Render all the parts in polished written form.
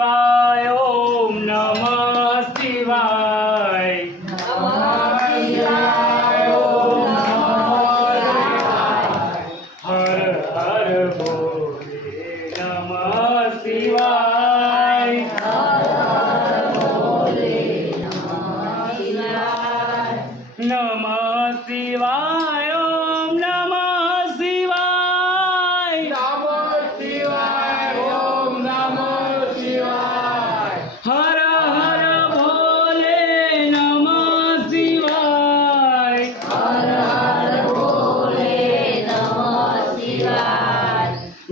शिवाय ओम नमः शिवाय हर हर भोले नमः शिवाय नमः शिवाय ओम नमः शिवाय हर हर भोले नमः शिवाय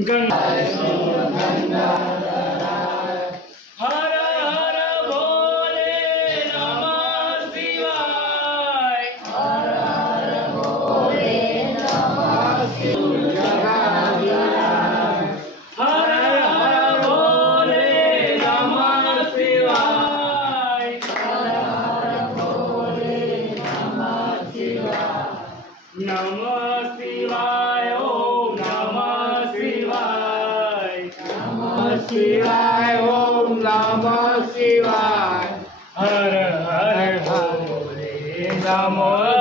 गंगा हर हर भोले नमः शिवाय हर हर भोले नमः शिवाय हर हर भोले नमः शिवाय नमः शिवाय ओम नमः शिवाय हर हर भोले नमः